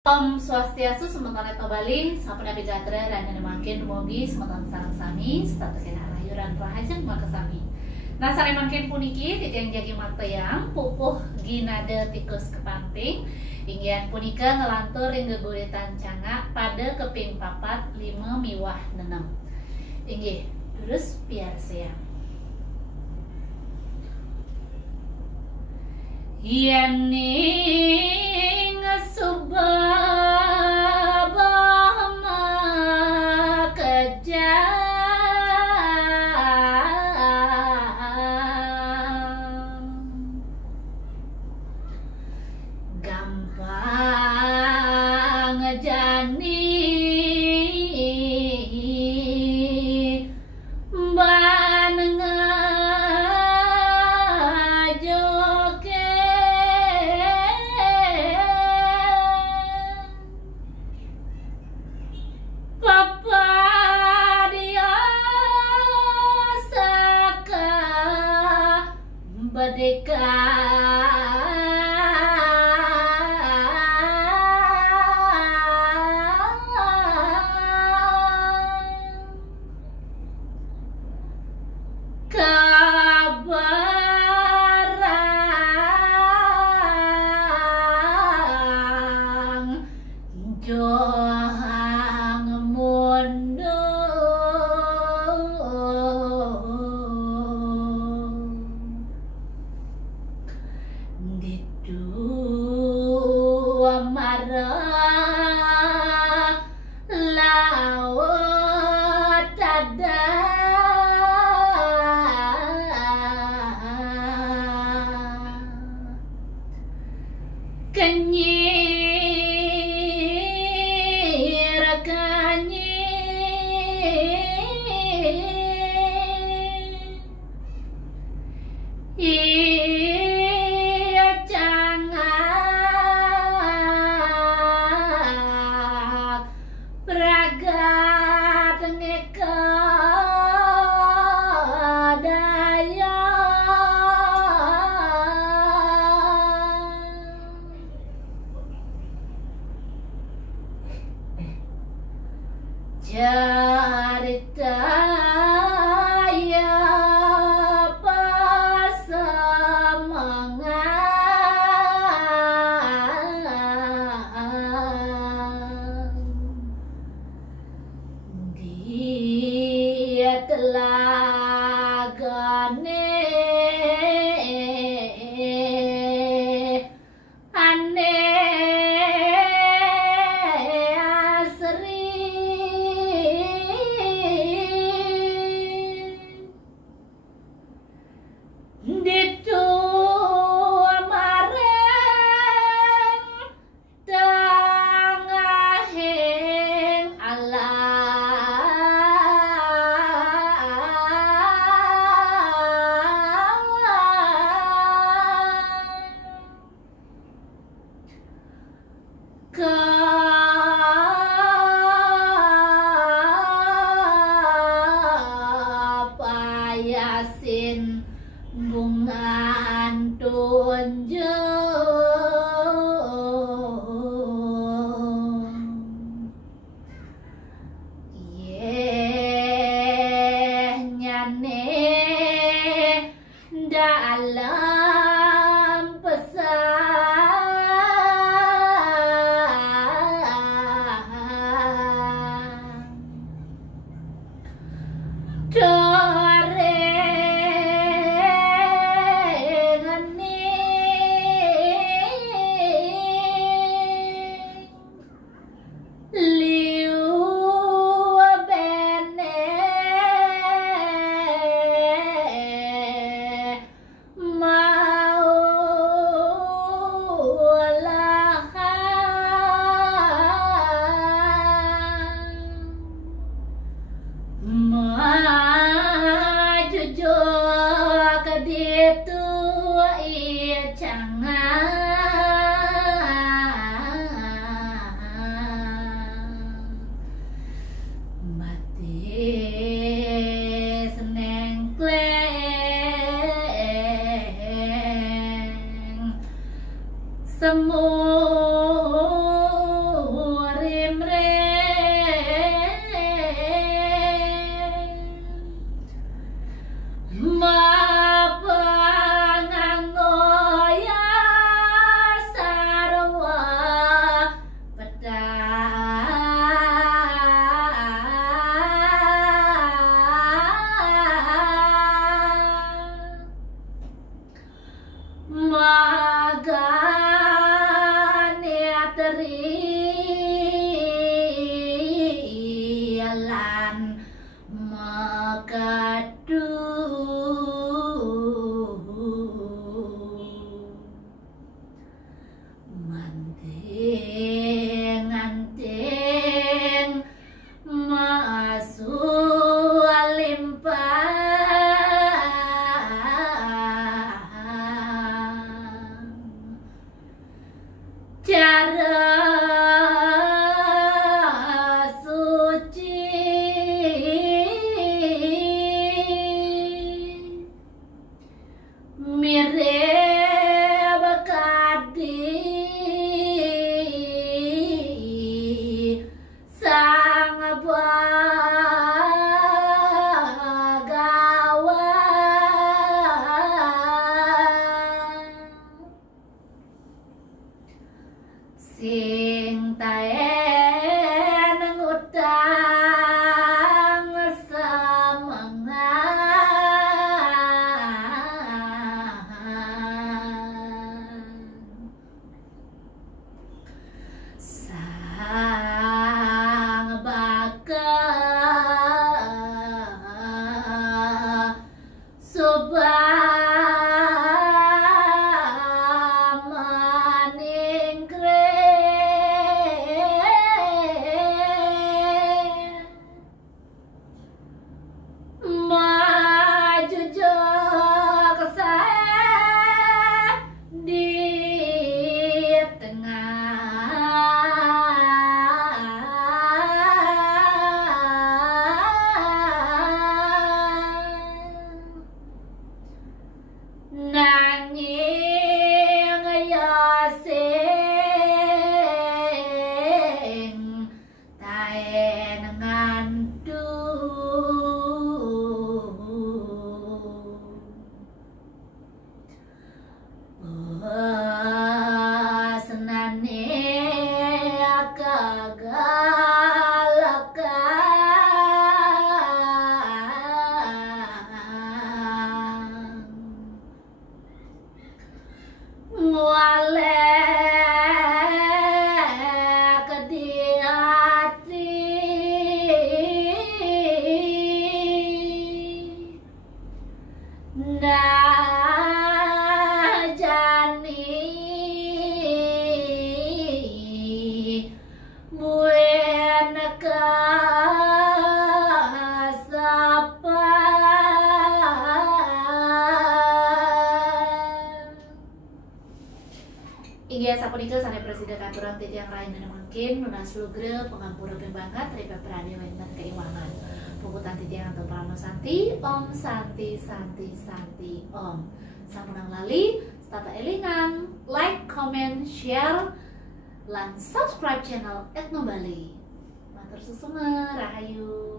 Om Swastiastu sementara Bali, Sampun Abijatra dan makin mogi sementara sarang sami, status kena layuran rahajeng maka sami. Nah sare makin puniki titiang jagi mateyang pupuh ginade tikus kepamping, inggian punika ngelantur ing geguritan cangak pada keping 4, 5 miwah 6. Inggih, terus biar saya. Yen subabama kejam gampang jani Merdeka kabarang johang mundur dua marah laut ada kenyir pragat ngeka daya jarita ya dia telagane aneh asri ditu mareng tangahing kapayasin bungan tunjung yeh nyane dalam pesan taen ngutang semangat sang baka nanging yasing taen ngandung senane walek di hati najani buen Inggih sapunika sane presiden katurang titiang lain dan mungkin nunas lugre pengampura pembangat ripe pradi wenten keimangan puputan titiang atau prano santi om santi santi santi om samunang lali stata elingan like comment share lan subscribe channel Etno Bali matur susuna rahayu.